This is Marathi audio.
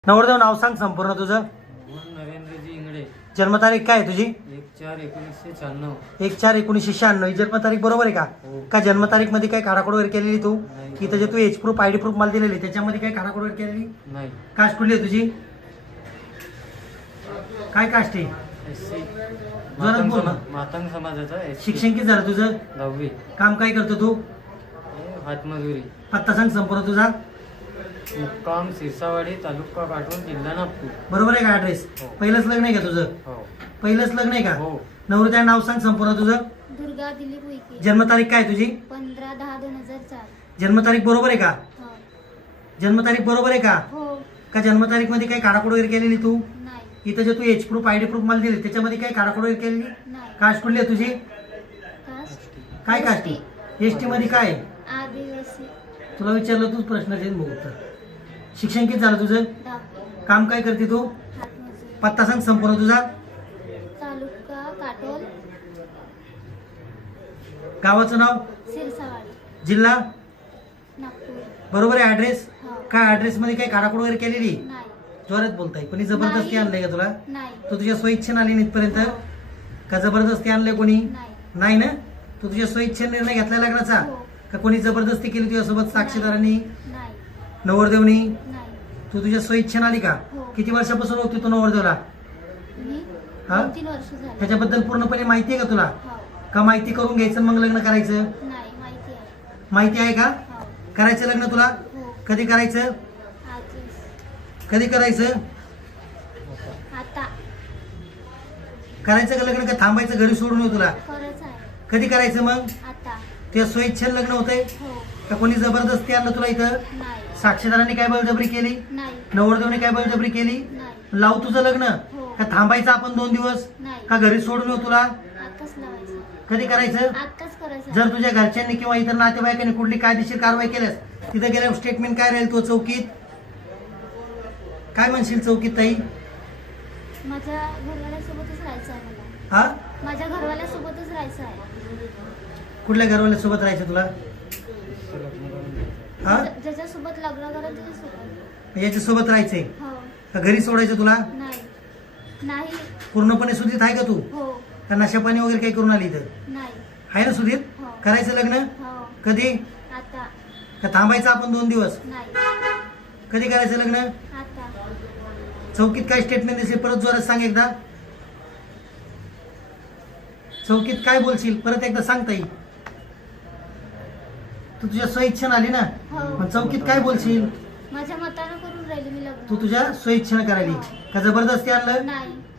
नवरदेव नाव सांग संपूर्ण तुझं. नरेंद्रजी इंगळे. जन्मतारीख काय आहे तुझी? 1/4/1996. 1/4/1996. ही जन्मतारीख बरोबर आहे का? हो. का जन्मतारीख मध्ये काय खाडाखोड वगैरे केलेली तू? नाही. इथं जे तू एज प्रूफ आयडी प्रूफ मला दिलेली त्याच्यामध्ये काय खाडाखोड वगैरे केलेली नाही. कास्ट कुठली आहे तुझी? काय कास्ट आहे? SC. जोरात बोल ना. मातंग समाजाचा SC. शिक्षण किती झालं तुझं? 10वी. काम काय करतो तू? हातमजुरी. पत्ता सांग संपूर्ण तुझा. मुक्काम सिरसावाडी, तालुका काटोल, जिल्हा नागपूर. बरोबर आहे का ऍड्रेस? हो. पहिलंच लग्न आहे का तुझं? हो. पहिलंच लग्न आहे का? हो. नवरदेव नाव सांग संपूर्ण तुझं. दुर्गा दिलीप उईके. जन्मतारीख काय तुझी? 15/10/2004. जन्मतारीख बरोबर आहे का? हो. जन्मतारीख बरोबर आहे का? हो. का जन्मतारीख मध्ये काही खाडाखोड वगैरे केलेली तू? नाही. इथं जे तू एज प्रूफ आयडी प्रूफ मला दिली त्याच्यामध्ये काही खाडाखोड वगैरे केलेली? नाही. कास्ट कुठली आहे तुझी? कास्ट काय कास्ट? एसटी मध्ये काय आहे? आदिवासी. तुला विचारलं तूच प्रश्न देईन भाऊ उत्तर. शिक्षण किती झालं तुझं? 10वी. काम काय करते तू? हातमजुरी. पत्ता सांग संपूर्ण तुझा. तालुका काटोल, गावाचं नाव? सिरसावाडी, जिल्हा? नागपूर. बरोबर आहे ऍड्रेस? हो. काय ऍड्रेस मध्ये काही खाडाखोड वगैरे केलेली? नाही. जोरात बोलताय. कोणी जबरदस्ती नाही. आणलंय का तुला? नाही. तू तुझ्या स्वइच्छेने आली नाही इथपर्यंत? का जबरदस्ती आणलंय कोणी? नाही. नाही ना? तू तुझ्या स्वइच्छेने निर्णय घेतला लग्नाचा? हो. का कोणी जबरदस्ती केली तुझ्यासोबत? साक्षीदारांनी? नाही. नवरदेवनी? नाही. तू तुझ्या स्वइच्छेने आली का? हो. किती वर्षापासून होती तू नवरदेवला? मी हा? 2-3 वर्ष झाली. त्याच्याबद्दल पूर्णपणे माहिती आहे का तुला? हो. का माहिती करून घ्यायचं मग लग्न करायचं? नाही, माहिती आहे. माहिती आहे का? हो. करायचं लग्न तुला? हो. कधी करायचं? आजच. कधी करायचं? आता करायचं का लग्न का थांबायचं घरी सोडून येऊ तुला? खरंच आहे. कधी करायचं मग? आता. तुझ्या स्वइच्छेने लग्न होतंय हो. का कोणी जबरदस्ती आणलं तुला इथं? नाही. साक्षीदारांनी काय बळजबरी केली? नाही. नवरदेवने काय बळजबरी केली? नाही. लावू तुझं लग्न? हो. का थांबायचं आपण 2 दिवस? नाही. का घरी सोडून येऊ तुला? आताच लावायचं. कधी करायचं? आताच करायचं. जर तुझ्या घरच्यांनी किंवा इतर नातेवाईकांनी कुठली कायदेशीर कारवाई केल्यास तिथे गेल्यावर स्टेटमेंट काय राहील तो चौकीत? काय म्हणशील चौकीत ताई? माझ्या घरवाल्यासोबतच राहायचं आहे मला. हा? माझ्या घरवाल्यासोबतच राहायचं आहे. कुठल्या घरवाल्यासोबत राहायचं तुला? हा? ज्याच्यासोबत लग्न करा त्याच्यासोबत. याच्यासोबत राहायचंय हो. का घरी सोडायचं तुला? नाही. नाही. पूर्णपणे सुधीत आहे का तू? हो. का नशा पाणी वगैरे काही करून आली इथं? नाही. आहे ना सुधीर? हो. करायचं लग्न? हो. कधी? आता. का थांबायचं आपण 2 दिवस? नाही. कधी करायचं लग्न? आता. चौकीत काय स्टेटमेंट दिसेल परत जोरात सांग एकदा. चौकीत काय बोलशील परत एकदा सांग ताई. तू तुझ्या स्वइच्छेने आली ना? हो. पण चौकीत काय बोलशील? माझ्या मतानं करून राहिली मी लग्न. तू तुझ्या स्वइच्छेने करायली का जबरदस्ती आणलं? नाही.